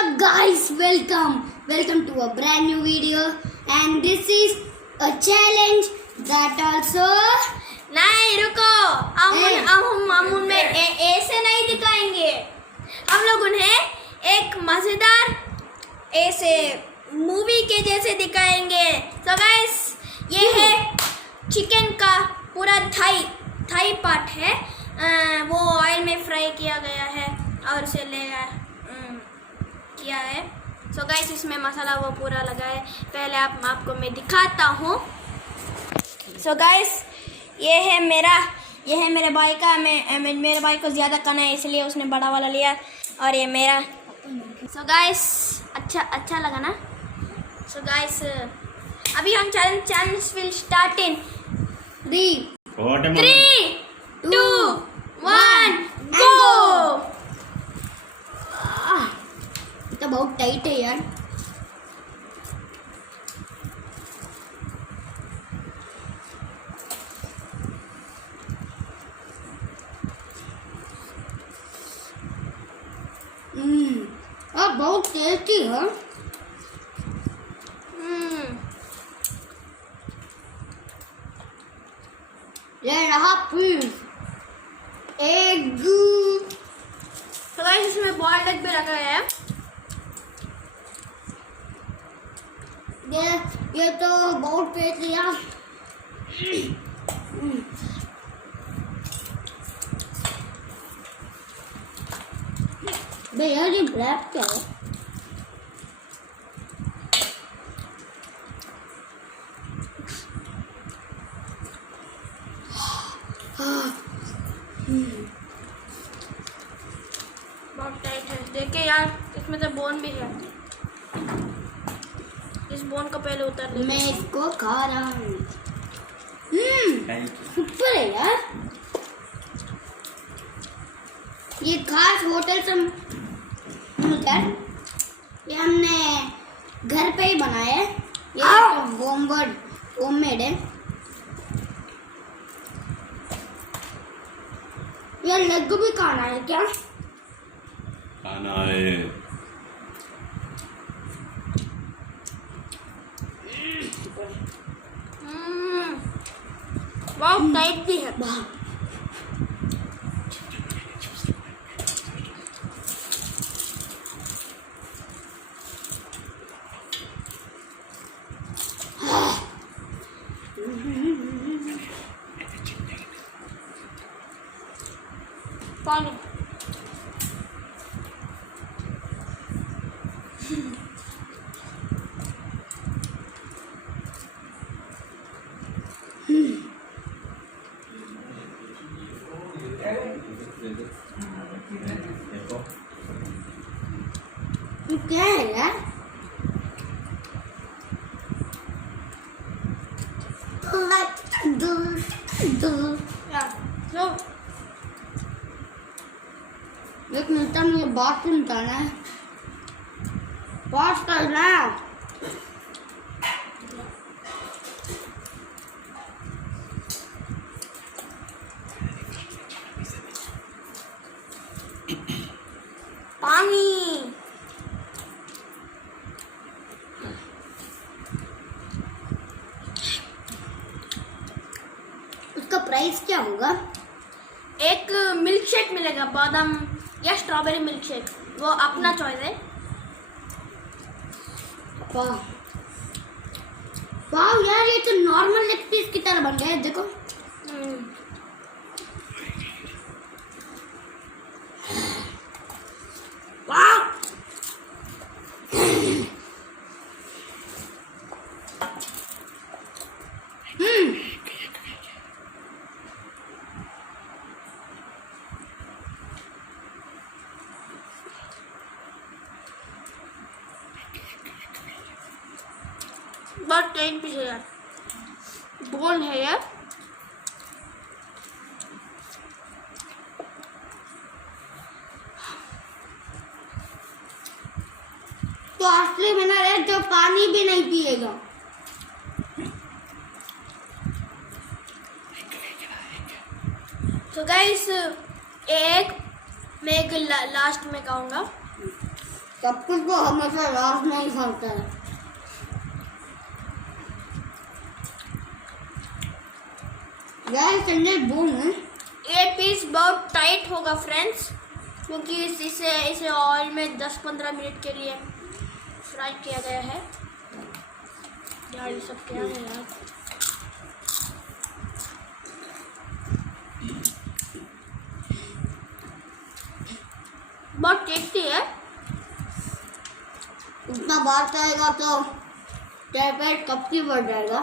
up guys, welcome to a brand new video, and this is a challenge that also नहीं रुको, हम उनमें ऐसे नहीं दिखाएंगे। हम लोग उन्हें एक मजेदार ऐसे मूवी के जैसे दिखाएंगे। तो गाइस, ये है चिकन का पूरा थाई पार्ट है। वो ऑयल में फ्राई किया गया है और उसे किया है। सो गाइस, इसमें मसाला वो पूरा लगा है। पहले आपको मैं दिखाता हूँ। सो गाइस, ये है मेरे भाई का। मेरे भाई को ज़्यादा खाना है, इसलिए उसने बड़ा वाला लिया। और ये मेरा। सो गाइस, अच्छा लगा ना? सो गाइस, अभी हम चैलेंज विल स्टार्ट इन 3, 2, 1 गो। तो बहुत टाइट है यार। अब बहुत टेस्टी है। ये रहा फिश एग। तो गाइस, इसमें बॉइल्ड एग भी रखा गया है। ये तो बहुत टेस्टी है। भैया ये ब्लैक क्या है? बहुत टाइट है। देखिए यार, इसमें तो बोन भी है। इस बोन को पहले उतार ले। मैं इसको खा रहा हूँ। सुपर है यार। ये खास होटल से मिलकर ये हमने घर पे ही बनाया है। ये होममेड है। ये लेग भी खाना है क्या? खाना है। बहुत टाइट भी है। पानी क्या है यार? एक मिनट, मुझे बाथरूम जाना है। वॉश करना है। पानी उसका प्राइस क्या होगा? एक मिल्क शेक मिलेगा, बादाम या स्ट्रॉबेरी मिल्क शेक, वो अपना चॉइस है। वाह वाह यार, ये तो नॉर्मल लेग पीस की तरह बन गया है। देखो वाह। बहुत टाइट भी है यार। बोन है यार। तो असली विनर है जो पानी भी नहीं पिएगा। तो गाइस, एक मैं लास्ट में खाऊंगा। सब कुछ को हमेशा रास नहीं खाता है। यार संजय बोल है ये पीस बहुत टाइट होगा फ्रेंड्स, क्योंकि इसे ऑयल में 10-15 मिनट के लिए फ्राई किया गया है। यार ये सब क्या है यार। बहुत टेस्टी है। उतना बात करेगा तो तेरा पेट कब की बढ़ जाएगा।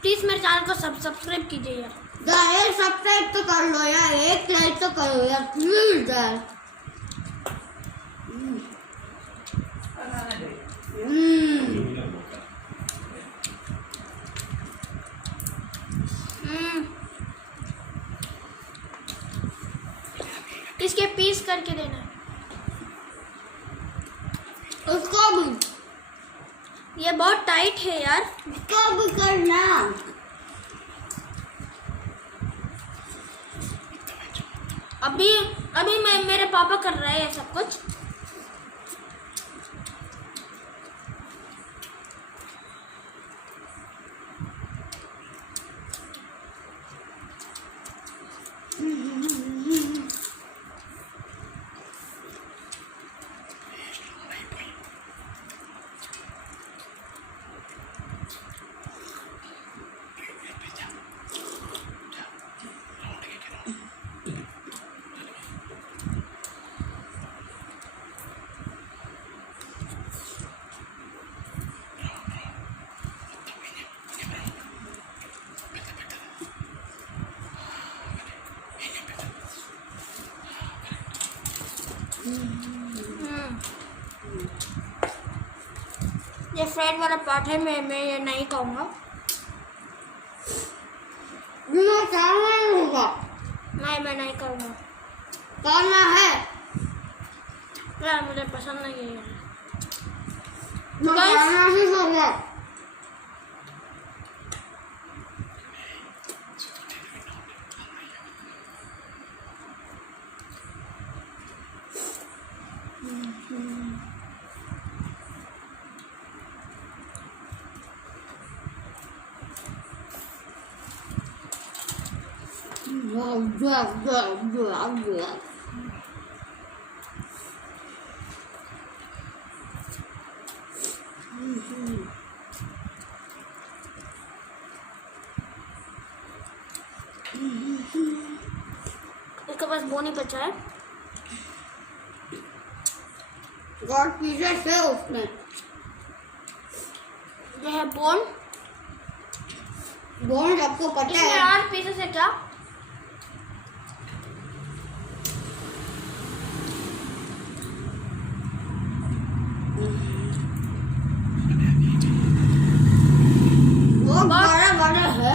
प्लीज मेरे चैनल को सब्सक्राइब कीजिए यार। यार सब्सक्राइब तो कर लो यार, एक लाइक तो करो यार प्लीज यार। इसके पीस करके देना। उसको भी, ये बहुत टाइट है यार। उसको भी करना। अभी मेरे पापा कर रहे हैं सब कुछ। ये फ्राइड वाला पार्ट है, मैं ये नहीं खाऊंगा। नहीं होगा। नहीं, मैं नहीं खाऊंगा। करना है यार मुझे पसंद नहीं है यार। करना ही होगा। इसके पास बोन ही बचा है। गॉड पीसेस है उसमें। ये है बोन। बोन सबको पता इसमें है। 8 पीसेस है क्या? वो बड़ा बड़ा है।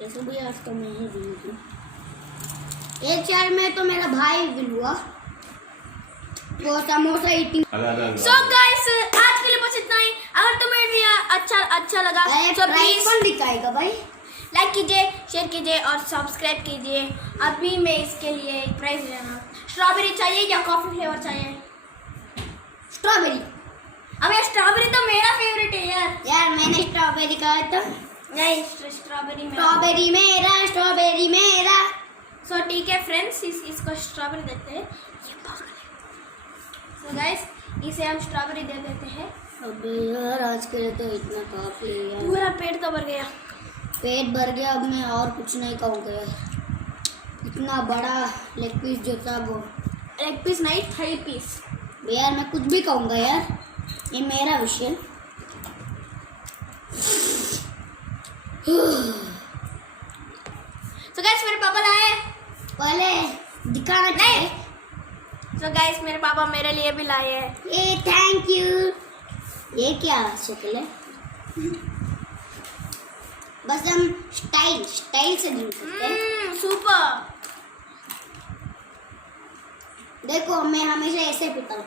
जैसे भी आज तो मैं ही विन हूँ। एक चार में तो मेरा भाई विन हुआ। वो समोसा ईटिंग। सो गाइस आज के लिए बस इतना ही। अगर तुम्हें वीडियो अच्छा लगा तो प्लीज कौन दिखाएगा भाई? लाइक कीजिए, शेयर कीजिए और सब्सक्राइब कीजिए। अभी मैं इसके लिए एक प्राइज लेना। स्ट्रॉबेरी चाहिए या कॉफी फ्लेवर चाहिए? स्ट्रॉबेरी। अबे स्ट्रॉबेरी तो मेरा फेवरेट है यार। यार मैंने स्ट्रॉबेरी कहा था। नहीं, स्ट्रॉबेरी स्ट्रॉबेरी मेरा, स्ट्रॉबेरी मेरा। सो ठीक है फ्रेंड्स, इसको स्ट्रॉबेरी देते हैं। ये पागल है। सो गाइस इसे हम स्ट्रॉबेरी दे देते हैं। अबे यार आज के लिए तो इतना काफी है यार। पूरा पेट तो भर गया। पेट भर गया, अब मैं और कुछ नहीं खाऊंगा यार। इतना बड़ा लेग पीस जो था वो, लेग पीस नहीं, थाई पीस। यार मैं कुछ भी खाऊंगा यार, ये मेरा विषय। तो गाइस मेरे पापा लाए। पहले दिखाना चाहिए। तो गाइस मेरे पापा मेरे लिए भी लाए हैं। ये थैंक यू। ये क्या शक्ल है? बस हम स्टाइल से ड्रिंक करते हैं। सुपर। देखो मैं हमेशा ऐसे पीता हूँ।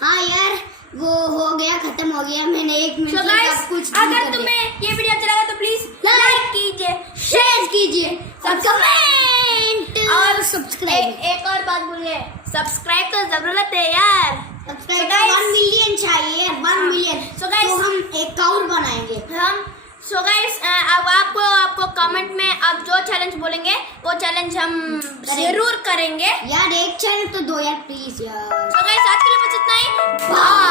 हाँ यार वो हो गया, खत्म हो गया। मैंने 1 मिनट So में guys, सब कुछ अगर तुम्हें ये वीडियो अच्छा लगा तो प्लीज लाइक कीजिए, शेयर कीजिए और कमेंट और सब्सक्राइब। एक और बात भूलिए, सब्सक्राइब तो जरूरत है यार। सब्सक्राइब So guys- 1 मिलियन चाहिए, 1 मिलियन। So guys- तो हम एक और बनाएंगे। हम सो गाइस अब आपको कमेंट में आप जो चैलेंज बोलेंगे वो चैलेंज हम जरूर करेंगे। यार एक चैनल तो दो यार प्लीज यार। सो गाइस आज के लिए बस इतना ही। बाय।